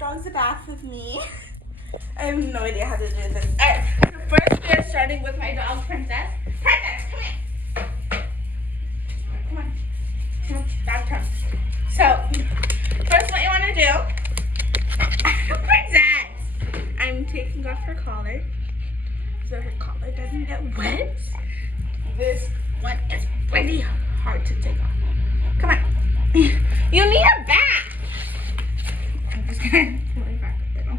dog's a bath with me. I have no idea how to do this. Alright, so first we are starting with my dog, Princess. Princess, come here. Come on. Come on, dog turn. So, first what you want to do, Princess! I'm taking off her collar so her collar doesn't get wet. This one is pretty hard to take off. Come on. You need a bath. I'm just gonna pull it back a little.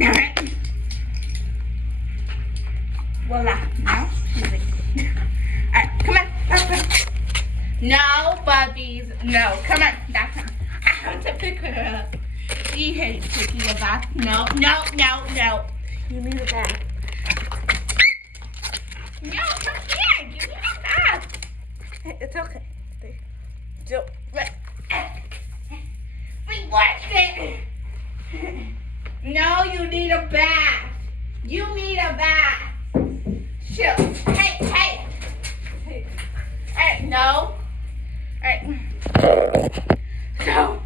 Alright. Voila. Now she's like, alright, come on. That's no, puppies. No, come on. That's not. I have to pick her up. She hates taking a bath. No, no, no, no. You need a bath. No, come here. You need a bath. It's okay. So, we watched it. No, you need a bath. You need a bath. Chill. Hey, hey. Hey. Alright, no. Alright. So,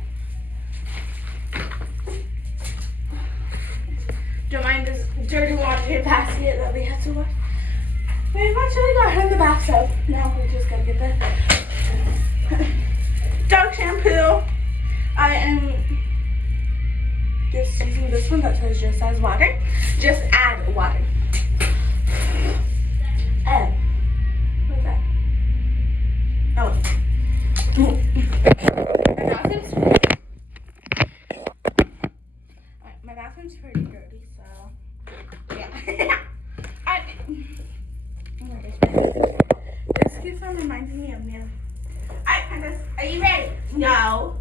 don't mind this dirty water basket that we have to wash. We've actually got her in the bathtub. Now we just gotta get the dog shampoo. I am just using this one that says just as water. Just add water. Add. What's that? Oh. My bathroom's pretty dirty, so yeah. This keeps on reminding me of me. Alright, Princess, are you ready? No.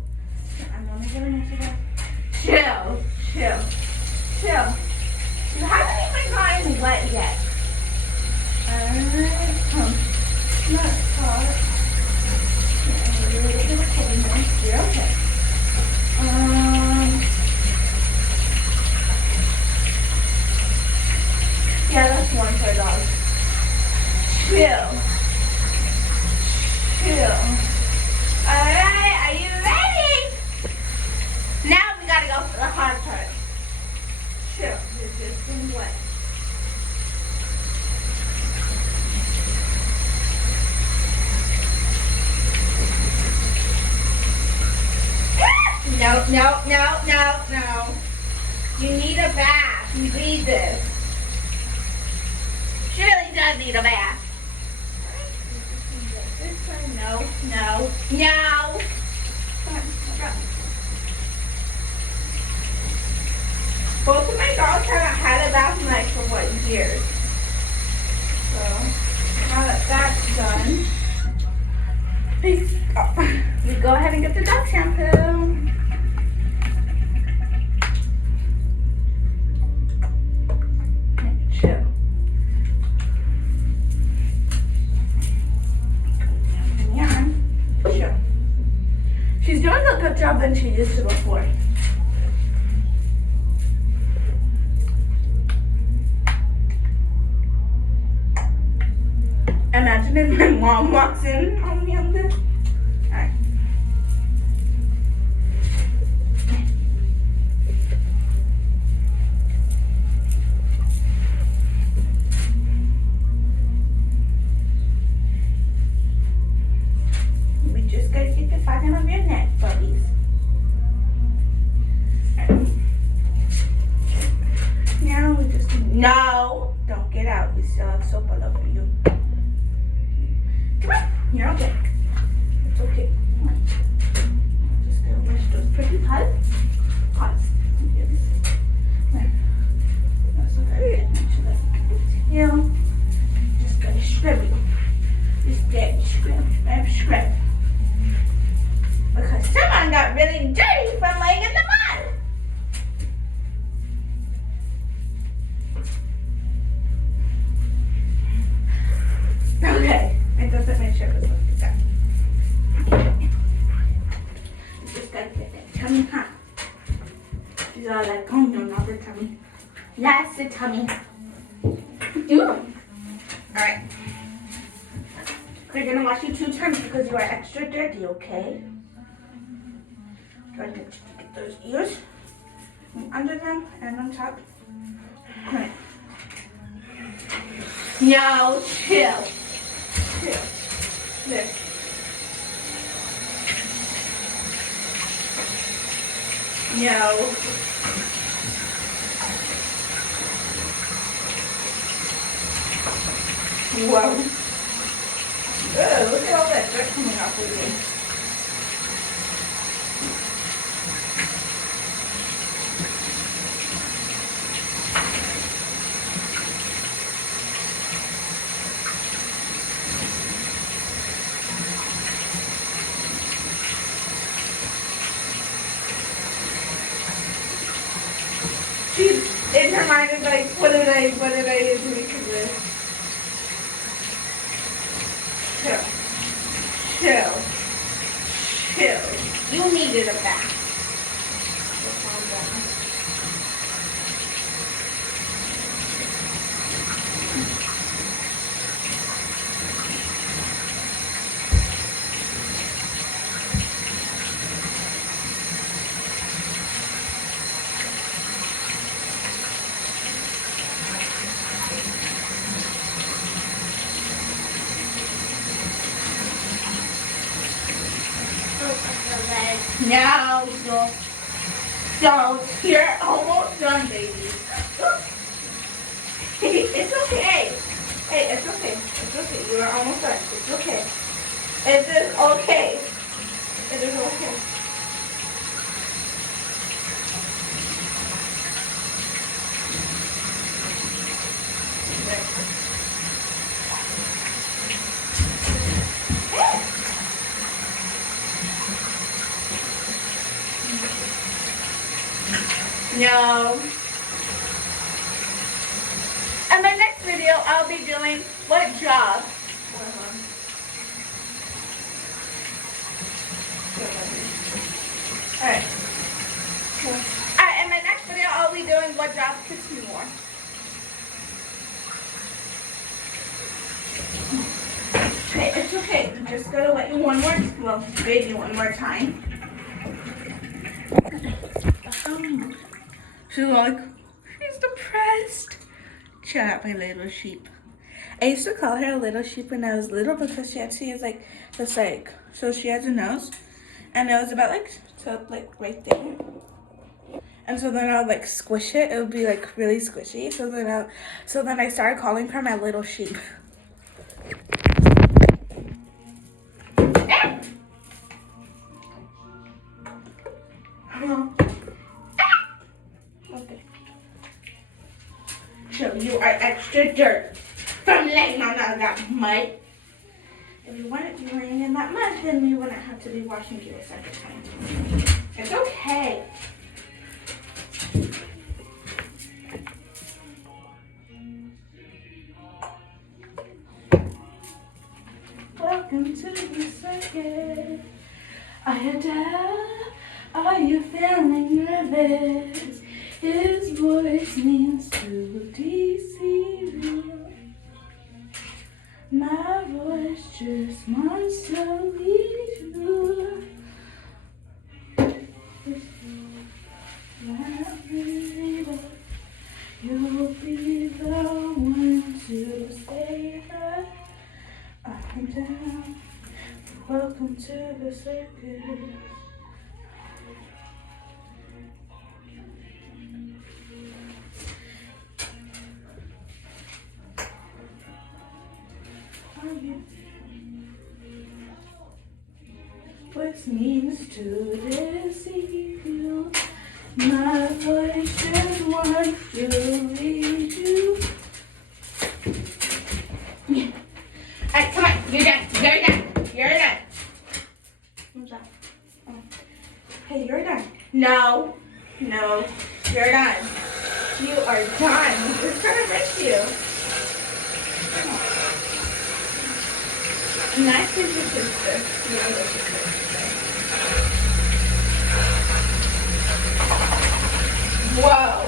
I'm only gonna mess it up. Chill, chill, chill. You haven't even gotten wet yet. Alright, not hot. A little bit of coldness. You're okay. Yeah, that's one for a dog. Chill. Chill. Alright, are you ready? Now we gotta go for the hard part. Chill. You're just getting wet. No, no, no, no, no. You need a bath. You need this. She really does need a bath. No, no, no. Come on, go. Both of my dogs haven't had a bath in like for what, years. So now that that's done, we go ahead and get the dog shampoo. Chill. Chill. She's doing a good job than she used to before. Imagine if my mom walks in on me on this. Alright. We just gotta get the bottom of your neck, puppies. Alright. Now we just no, don't get out. We still have soap all over you. Come on, you're okay. It's okay. Come on. Just gonna wash those pretty paws. Yes. There. That's so very good. Make sure that you just gotta scrub it. Just get scrub, scrub, scrub. Because someone got really dirty from laying in the mud. Okay. It doesn't make sure it was like that. You just gotta get that tummy hot. She's all like, oh no, not the tummy. That's the tummy. Alright. We're gonna wash you 2 times because you are extra dirty, okay? Try to get those ears under them and on top. Alright. Now chill. Chill. There. No. Whoa. Oh, look at all that dirt coming off of you. She's in her mind is like, what did I do to this? Chill. Chill. Chill. You needed a bath. Now, don't. You're almost done, baby. It's okay. Hey, it's okay. It's okay. You are almost done. It's okay. It is okay. It is okay. No. In my next video, I'll be doing what job. Alright. Alright, in my next video, I'll be doing what job fits me more. Okay, it's okay. I'm just gonna wet you baby one more time. She's like, she's depressed. Shut up, my little sheep. I used to call her a little sheep when I was little because she has like this like, so she has a nose, and it was about like, so like right there. And so then I would like squish it. It would be like really squishy. So then I started calling her my little sheep. Okay. So you are extra dirt from laying on all that mud. If you wouldn't be laying in that mud, then we wouldn't have to be washing you a second time. It's okay. Welcome to the circus. Are you feeling nervous? His voice means to deceive you. My voice just wants to lead you. You'll be the one to save her. Up and down. Welcome to the circus. Voice means to deceive you. My voice just wants to lead you. Alright, come on, you're done. You're done. You're done. What's that? Oh. Hey, you're done. No, you're done. You are done. It's gonna miss you. Nice to meet your sister. Your other sister. Whoa.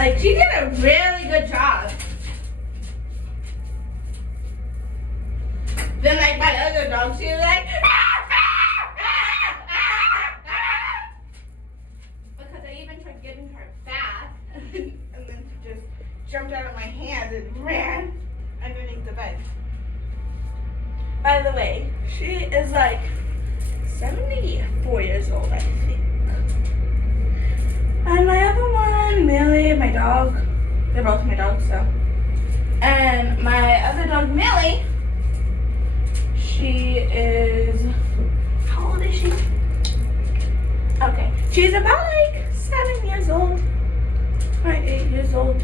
Like, she did a really good job. Then, like, my other dog, she was like, because I even tried giving her a bath, and then she just jumped out of my hands and ran underneath the bed. By the way, she is like 74 years old, I think. And my other one, Millie, my dog, they're both my dogs, so. And my other dog, Millie, she is, how old is she? Okay, she's about like 7 years old, or 8 years old.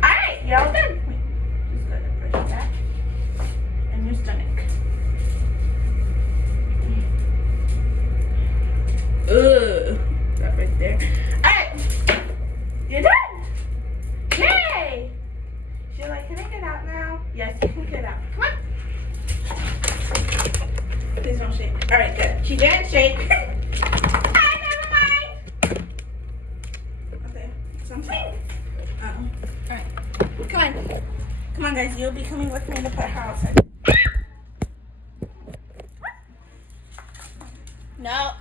Alright, y'all done. Wait, just gotta brush that. And your stomach. Ugh. That right there. Alright. You're done. Yay! She's like, can I get out now? Yes, you can get out. Come on. Please don't shake. Alright, good. She didn't shake. Ah, never mind. Okay. Something. Alright. Come on. Come on, guys. You'll be coming with me to put her outside. No.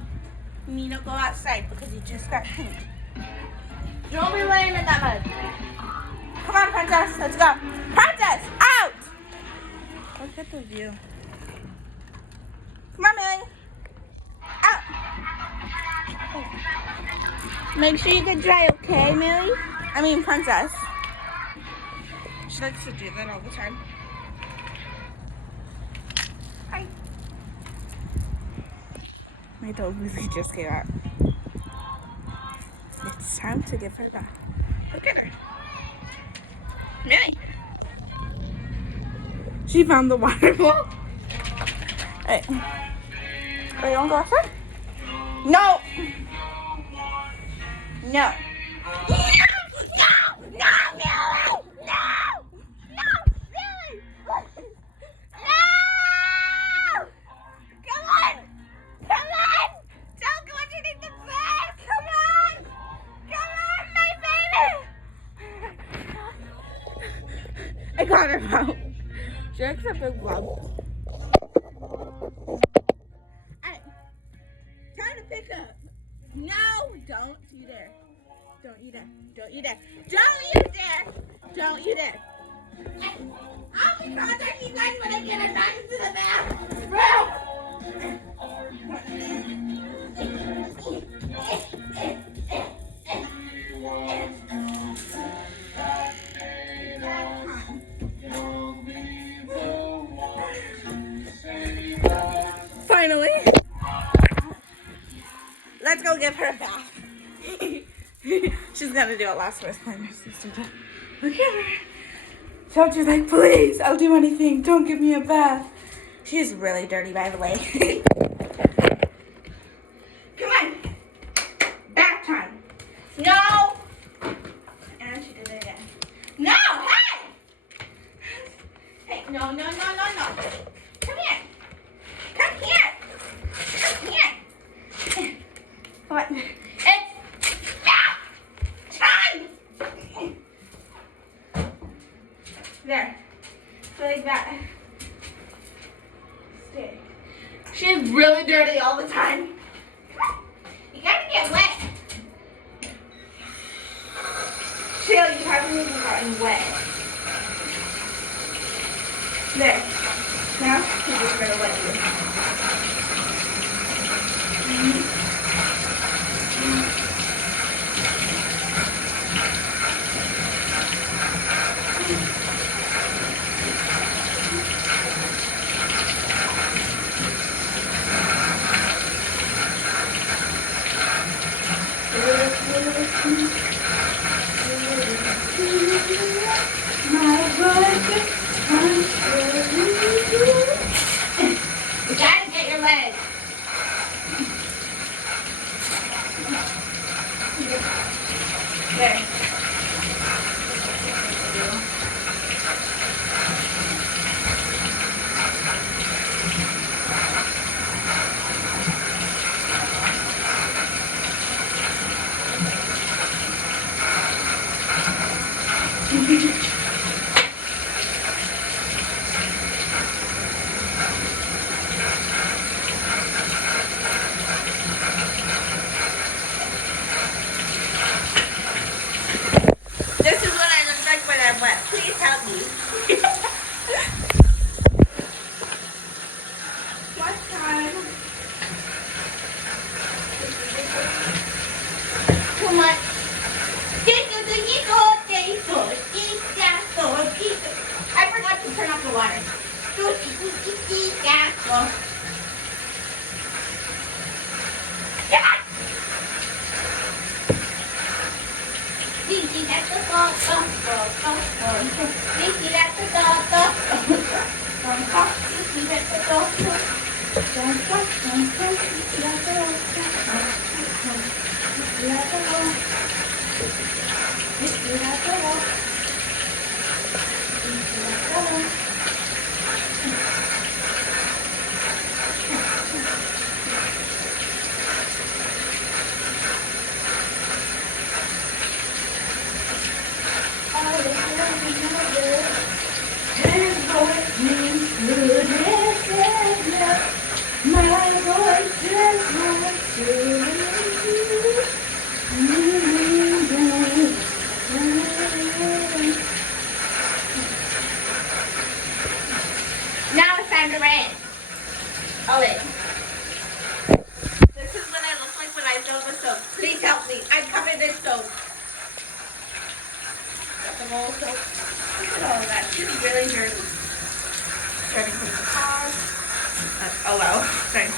You need to go outside because you just got hanged. Don't be laying in that mud. Come on, Princess. Let's go. Princess, out! Look at the view. Come on, Millie. Out. Make sure you get dry, okay, Millie? I mean, Princess. She likes to do that all the time. Hi. My dog really just came out. It's time to give her a bath. Look at her. Millie. She found the water bowl. Hey. Oh, you want to go outside? No. No. I got her out. She likes a big lump. Alright. Time to pick up. No, don't you dare. Don't you dare. Don't you dare. Don't you dare. Don't you dare. I'll be contacting you guys when I get her back into the bathroom. Finally, let's go give her a bath. She's gonna do it last first time her sister did. Look at her. She's like, please, I'll do anything. Don't give me a bath. She's really dirty, by the way. Come on. Bath time. No. And she did it again. No, hey. Hey, no. Come here. Come here. Come here. What? It's bath time. There. Like that. Stay. She's really dirty all the time. You gotta get wet. Chill, you haven't even gotten wet. There. Now, we're just gonna wet you. My God, I'm This is what I look like when I'm wet. Please help me. What time? Too much. I forgot to turn off the water. Now it's time to rain. Oh wait. This is what I look like when I fill the soap. Please help me. I'm covered in soap. Got the whole soap. Look at all of that. She's really dirty. Starting from the car. Oh wow. Sorry.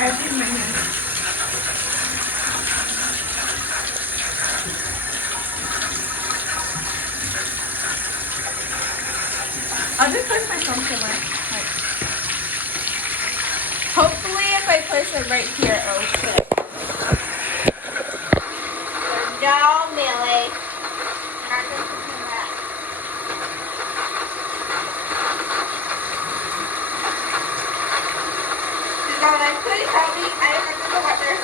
I think my hand. I'll just place my phone somewhere. Like, hopefully if I place it right here, it'll fit. No, Millie. Not gonna do that. She's going like, please help me. I have to go water.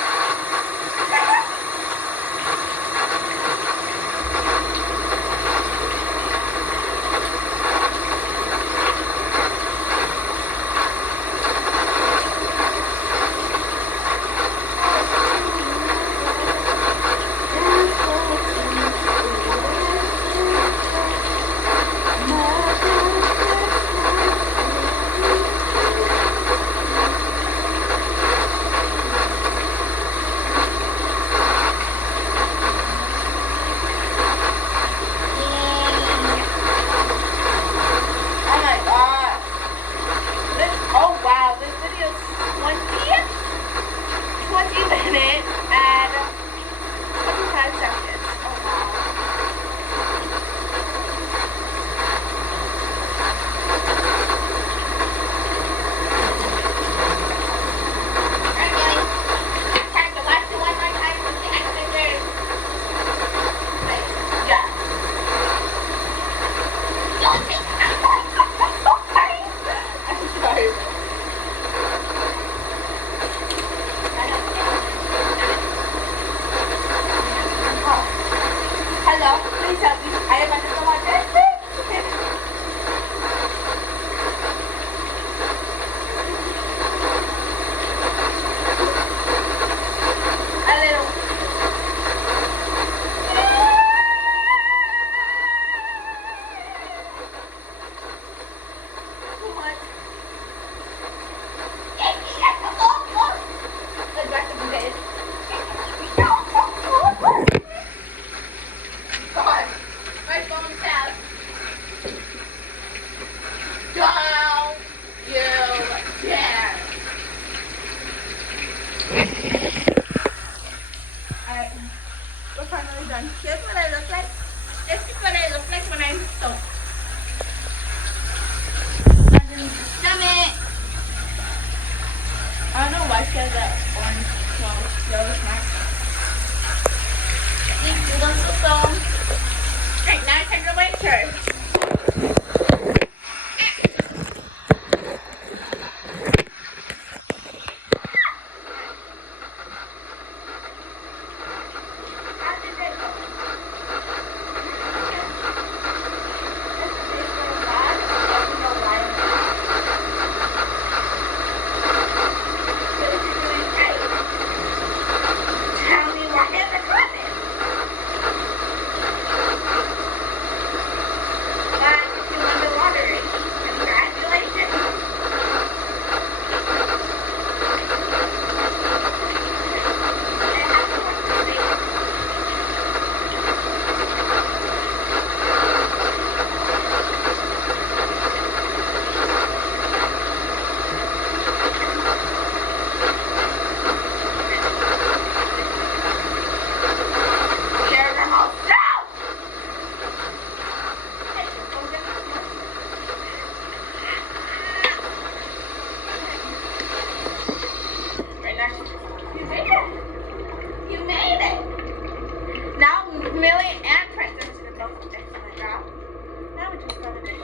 Now we just gotta make it.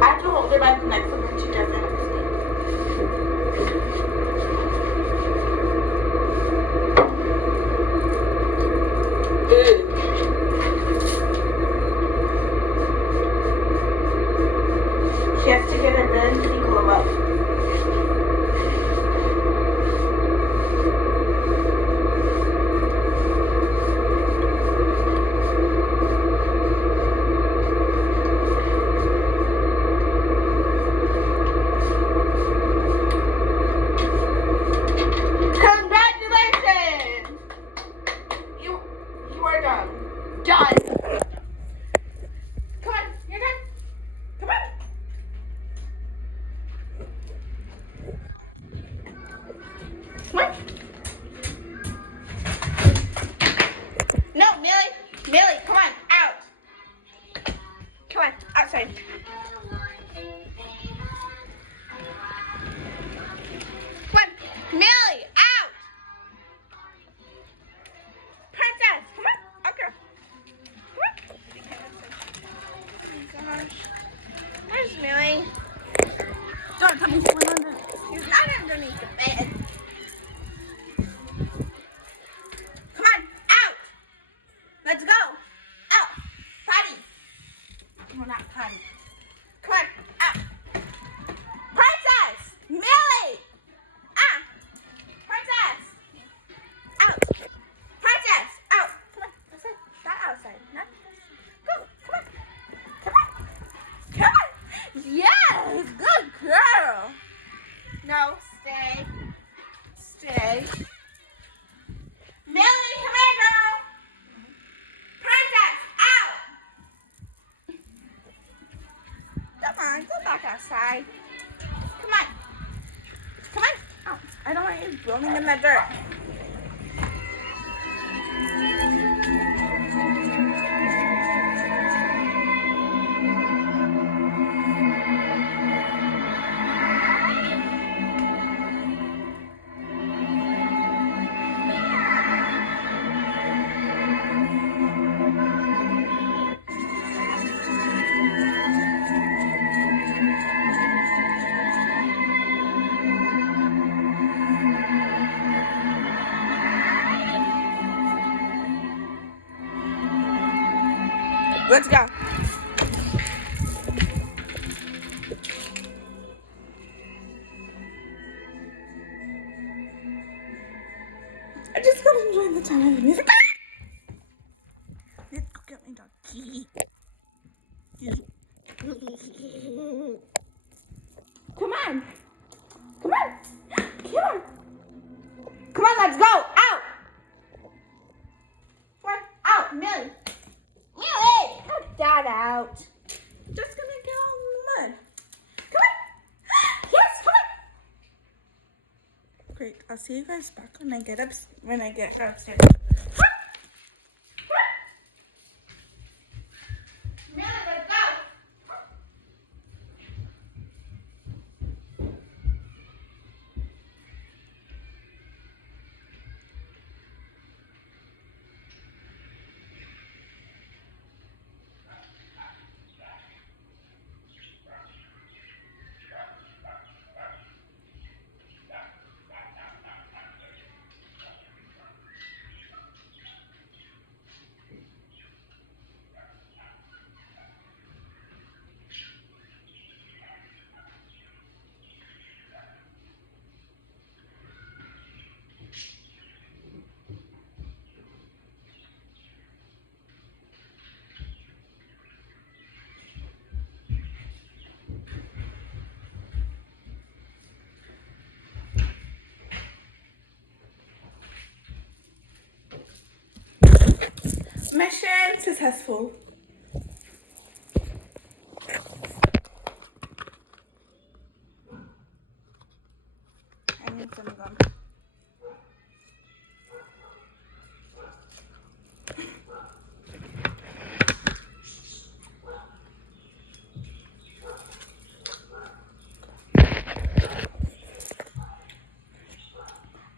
I have to hold her by the neck so that she doesn't escape. She has to get a really pretty glow up. Congratulations! You are done. Done. Come on, you're done. Come on. Come on. No, Millie. Millie, come on, out. Come on, outside. Come on, Millie, out. Princess, come on. Oh, girl. Come on. Oh, gosh. Where's Millie? Don't tell me he went under. He's not underneath the bed. Come on, out. Let's go. Out. Potty. No, not potty. Come on, out. Princess! Millie! Ah! Princess! Out. Princess! Out. Come on, outside. Not outside. Not go. Come on. Come on. Come on. Yes! Good girl. No, stay. Stay. Millie, come here, girl. Princess, out. Come on, go back outside. Come on. Come on. Oh, I don't want you rolling in the dirt. Let's go. I just gotta enjoy the time of the music. Let's go get my dog. Come on. Come on. Come on. Come on, let's go. Out. Come on. Out. Millie. Millie. Help Dad out. Just gonna get all in the mud. Come on. Yes, come on. Great. I'll see you guys back when I get upstairs. Millie, let's go. Mission successful. I need some gum.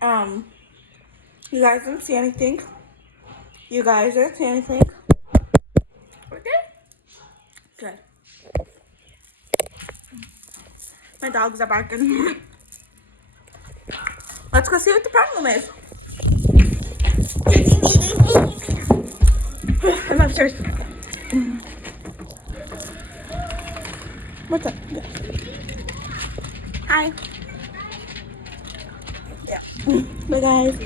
You guys didn't see anything. You guys didn't see anything. Okay? Good. My dogs are barking. Let's go see what the problem is. I'm upstairs. What's up? Hi. Yeah. Bye, guys.